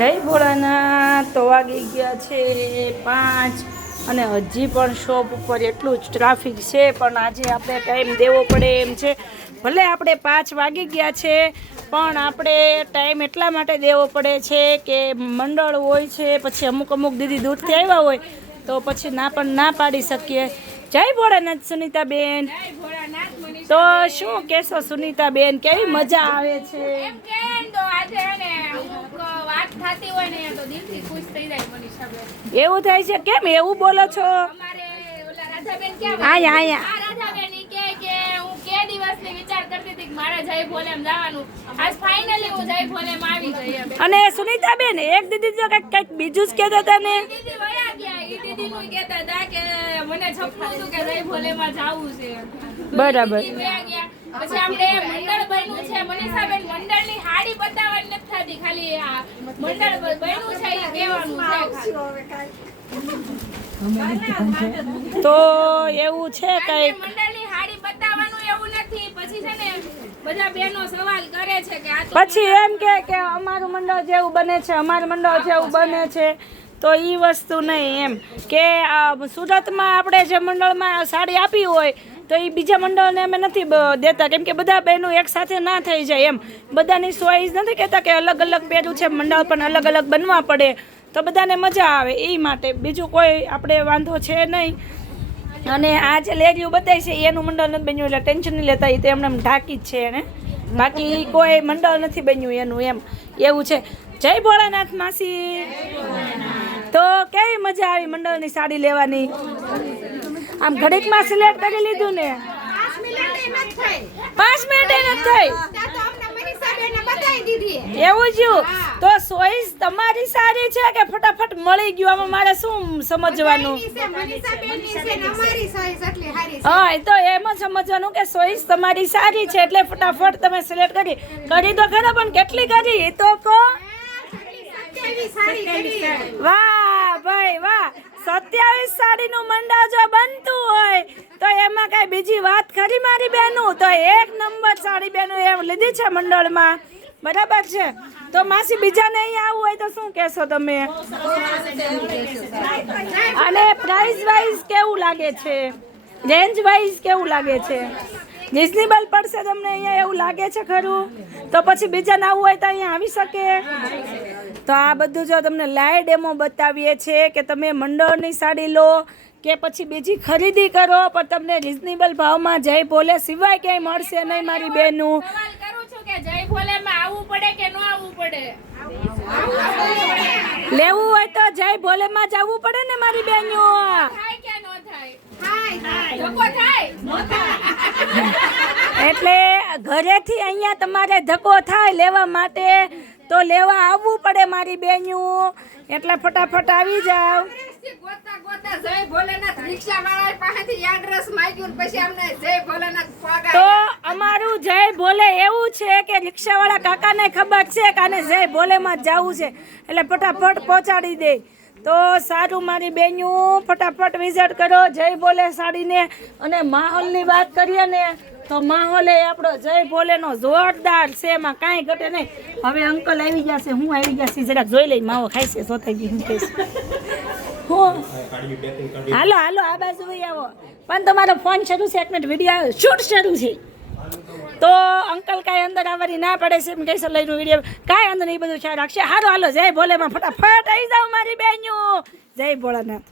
જય ભોળાનાથ. તો વાગી ગયા છે 5 અને હજી પણ શોપ ઉપર એટલું જ ટ્રાફિક છે, પણ આજે આપણે ટાઈમ દેવો પડે એમ છે. ભલે આપણે 5 વાગી ગયા છે, પણ આપણે ટાઈમ એટલા માટે દેવો પડે છે કે મંડળ હોય છે, પછી અમુક દીદી દૂરથી આવ્યા હોય તો પછી ના પાડી શકીએ. જય ભોળાનાથ સુનીતાબેન. તો શું કહેશો સુનીતાબેન, કેવી મજા આવે છે? એવું થાય છે? કેમ એવું બોલો છો? અને સુનીતાબેન એક દીદી તો કઈક બીજું જ કહેતા હતા ને. બરાબર. પછી આપણે મંડળ બન્યું છે મનીષાબેન, મંડળની હાડી બતાવવાની નથી થતી, ખાલી આ મંડળ બન્યું છે એ કહેવાનું છે. તો એવું છે કઈ મંડળની હાડી બતાવવાનું એવું નથી. પછી છે ને બધા બહેનો સવાલ કરે છે કે આ પછી એમ કે અમારું મંડળ જેવું બને છે, અમારું મંડળ જેવું બને છે. તો એ વસ્તુ નહીં એમ કે સુરતમાં આપણે જે મંડળમાં સાડી આપી હોય તો એ બીજા મંડળને અમે નથી દેતા, કેમ કે બધા બહેનો એક સાથે ના થઈ જાય એમ. બધાની ચોઈસ નથી કહેતા કે અલગ અલગ પહેર્યું છે, મંડળ પણ અલગ અલગ બનવા પડે તો બધાને મજા આવે એ માટે. બીજું કોઈ આપણે વાંધો છે નહીં. અને આ જે લેરીઓ બતાવી છે એનું મંડળ નથી બન્યું એટલે ટેન્શન નહીં લેતા, એ તો એમને ઢાંકી જ છે એને. બાકી કોઈ મંડળ નથી બન્યું એનું એમ એવું છે. જય ભોળાનાથ માસી. તો કેવી મજા આવી મંડળની સાડી લેવાની? આમ ઘડીકમાં સિલેક્ટ કરી લીધું ને? 5 મિનિટે નથી થઈ એવું જ. તો ચોઈસ તમારી સારી છે કે ફટાફટ મળી ગયું? આમાં મારે શું સમજવાનું? હા, તો એમ જ સમજવાનું કે ચોઈસ તમારી સારી છે એટલે ફટાફટ તમે સિલેક્ટ કરી તો ખરા, પણ કેટલી કરી એ તો કહો. વાહ ભાઈ વાહ. 27 સાડીનું મંડળ જો બનતું હોય તો એમાં કઈ બીજી વાત ખરી મારી બહેનું? તો 1 નંબર સાડી બહેનું એમ લીધી છે મંડળમાં. બરાબર છે. તો માસી બીજાને અહીંયા આવવું હોય તો શું કહેશો તમે? અને પ્રાઇસ વાઇઝ કેવું લાગે છે? રેન્જ વાઇઝ કેવું લાગે છે? રિઝનેબલ પડશે તમને અહીંયા એવું લાગે છે ખરું? તો પછી બીજાને આવવું હોય તો અહીંયા આવી શકે. તો આ બધું જો તમને લાઈવ ડેમો બતાવીએ છીએ કે તમે મંડળની સાડી લો કે પછી બીજી ખરીદી કરો, પણ તમને રિઝનેબલ ભાવમાં જય ભોલે સિવાય ક્યાંય મળશે નહીં મારી બહેનું. જય ભોલેમાં આવવું પડે કે ન આવવું પડે? લેવું હોય તો જય ભોલેમાં જ આવવું પડે ને મારી બહેનો. એટલે ઘરેથી અહીંયા તમારે ધક્કો થાય લેવા માટે તો લેવા આવવું પડે મારી બહેનું. એટલે ફટાફટ આવી જાવ. તો અમારું જય ભોલે એવું છે કે રિક્ષાવાળા કાકાને ખબર છે કે આને જય ભોલેમાં જ જવું છે એટલે ફટાફટ પહોંચાડી દે. તો સારું મારી બહેનું, ફટાફટ વિઝિટ કરો જય ભોલે સાડીને. અને માહોલની વાત કરીએ ને તો માહોલ એ આપણો જય ભોલેનો જોરદાર છે, એમાં કાંઈ ઘટે નહીં. હવે અંકલ આવી ગયા છે, હું આવી ગયા છે, જરાક જોઈ લઈ માવો ખાઈ છે સોતાઈ હું કહીશ. હું હાલો આ બાજુ આવો. પણ તમારો ફોન શરૂ છે, 1 મિનિટ વિડીયો શૂટ શરૂ છે. તો અંકલ કાંઈ અંદર આવવાની ના પડે છે એમ કહીશ લઈને વિડીયો કાંઈ અંદર નહીં, બધું ખ્યાલ રાખશે. હાલો જય ભોલેમાં ફટાફટ આવી જાઓ મારી બહેનો. જય ભોળાનાથ.